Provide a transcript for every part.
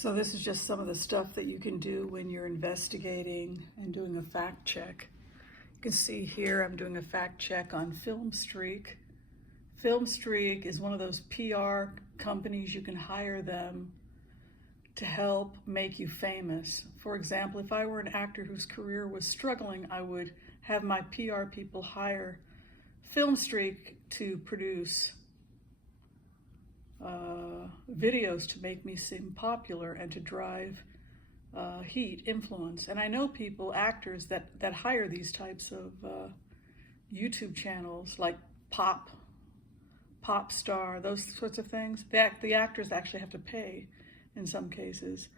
So this is just some of the stuff that you can do when you're investigating and doing a fact check. You can see here I'm doing a fact check on Filmstreak. Filmstreak is one of those PR companies. You can hire them to help make you famous. For example, if I were an actor whose career was struggling, I would have my PR people hire Filmstreak to produce videos to make me seem popular and to drive heat, influence. And I know people, actors that hire these types of YouTube channels like pop star, those sorts of things. The actors actually have to pay in some cases.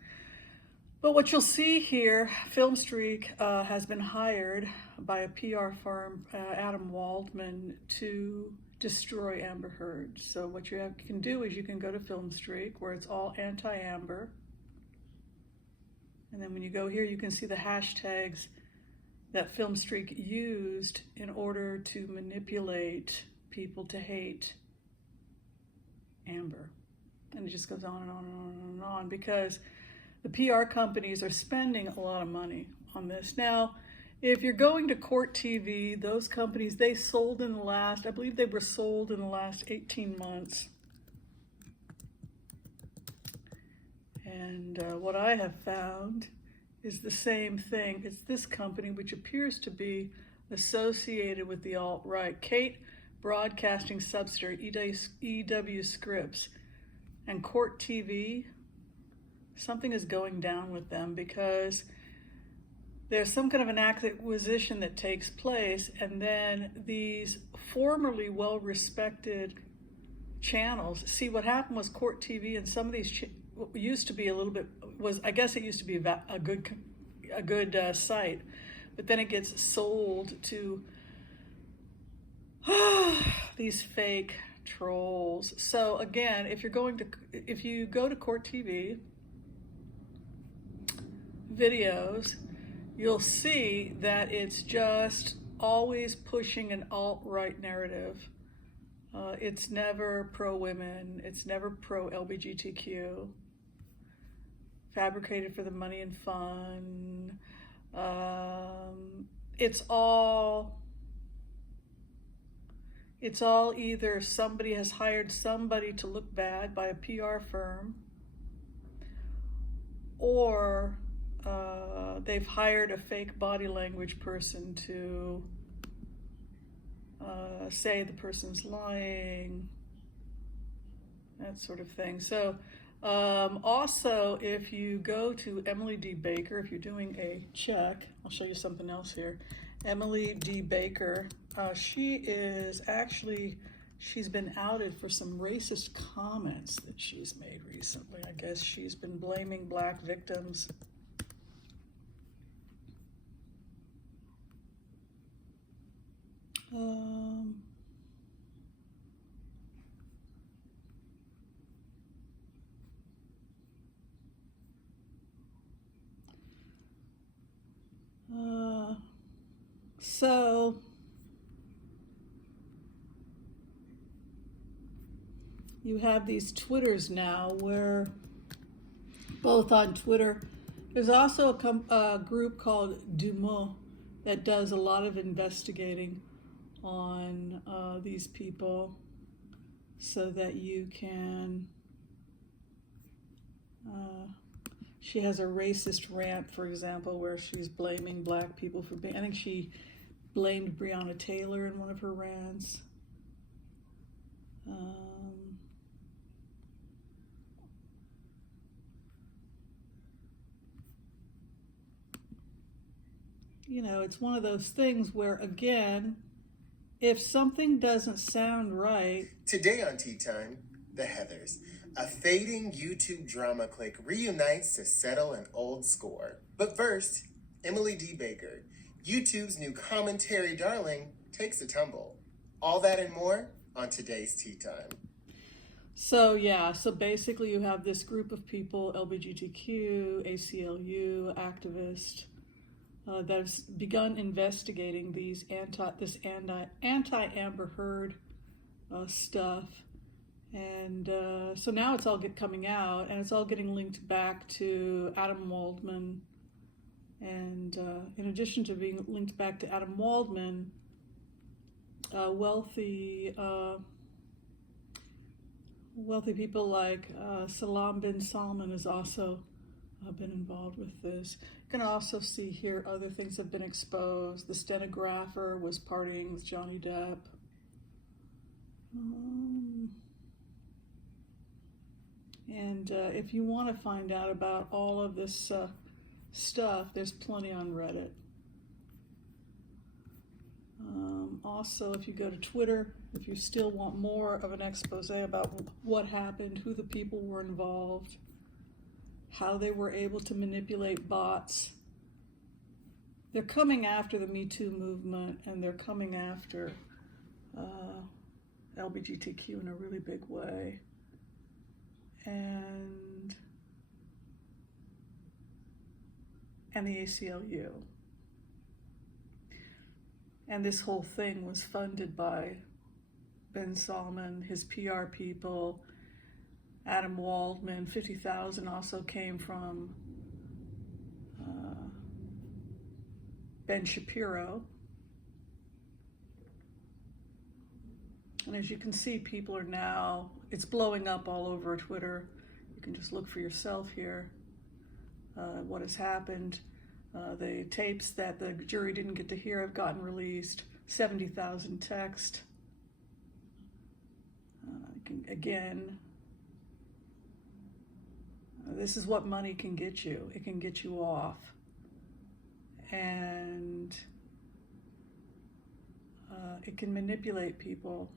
But what you'll see here, Filmstreak has been hired by a PR firm, Adam Waldman, to destroy Amber Heard. So what you can do is you can go to Filmstreak, where it's all anti-Amber. And then when you go here, you can see the hashtags that Filmstreak used in order to manipulate people to hate Amber. And it just goes on and on and on and on, because the PR companies are spending a lot of money on this. Now, if you're going to Court TV, those companies, they sold in the last, I believe they were sold in the last 18 months. And what I have found is the same thing. It's this company, which appears to be associated with the alt-right, Kate Broadcasting subsidiary, EW Scripps, and Court TV. Something is going down with them, because there's some kind of an acquisition that takes place, and then these formerly well-respected channels, see, what happened was Court TV and some of these used to be a little bit, I guess it used to be a good site, but then it gets sold to these fake trolls. So again, if you go to Court TV videos, you'll see that it's just always pushing an alt-right narrative. It's never pro-women, it's never pro-LGBTQ, fabricated for the money and fun. It's all either somebody has hired somebody to look bad by a PR firm, or they've hired a fake body language person to say the person's lying, that sort of thing. So also, if you go to Emily D. Baker, if you're doing a check, I'll show you something else here. Emily D. Baker, she's been outed for some racist comments that she's made recently. I guess she's been blaming black victims. So you have these Twitters now, where both on Twitter, there's also a group called Deuxmoi that does a lot of investigating on these people, so that you can, she has a racist rant, for example, where she's blaming black people for being, I think she blamed Breonna Taylor in one of her rants. You know, it's one of those things where, again, if something doesn't sound right. Today on Tea Time, the Heathers. A fading YouTube drama clique reunites to settle an old score. But first, Emily D. Baker, YouTube's new commentary darling, takes a tumble. All that and more on today's Tea Time. So yeah, so basically you have this group of people, LGBTQ, ACLU, activists, that have begun investigating these anti-Amber Heard stuff, and so now it's all coming out, and it's all getting linked back to Adam Waldman. And in addition to being linked back to Adam Waldman, wealthy people like Salam bin Salman has also been involved with this. You can also see here other things have been exposed. The stenographer was partying with Johnny Depp. And if you want to find out about all of this stuff, there's plenty on Reddit. Also, if you go to Twitter, if you still want more of an expose about what happened, who the people were involved, how they were able to manipulate bots. They're coming after the Me Too movement, and they're coming after LGBTQ in a really big way. And the ACLU. And this whole thing was funded by bin Salman, his PR people, Adam Waldman. 50,000 also came from Ben Shapiro. And as you can see, people are now, it's blowing up all over Twitter. You can just look for yourself here what has happened. The tapes that the jury didn't get to hear have gotten released. 70,000 texts. Again, this is what money can get you. It can get you off. And it can manipulate people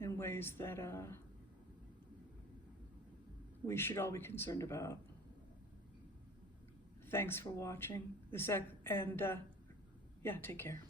in ways that we should all be concerned about. Thanks for watching. Take care.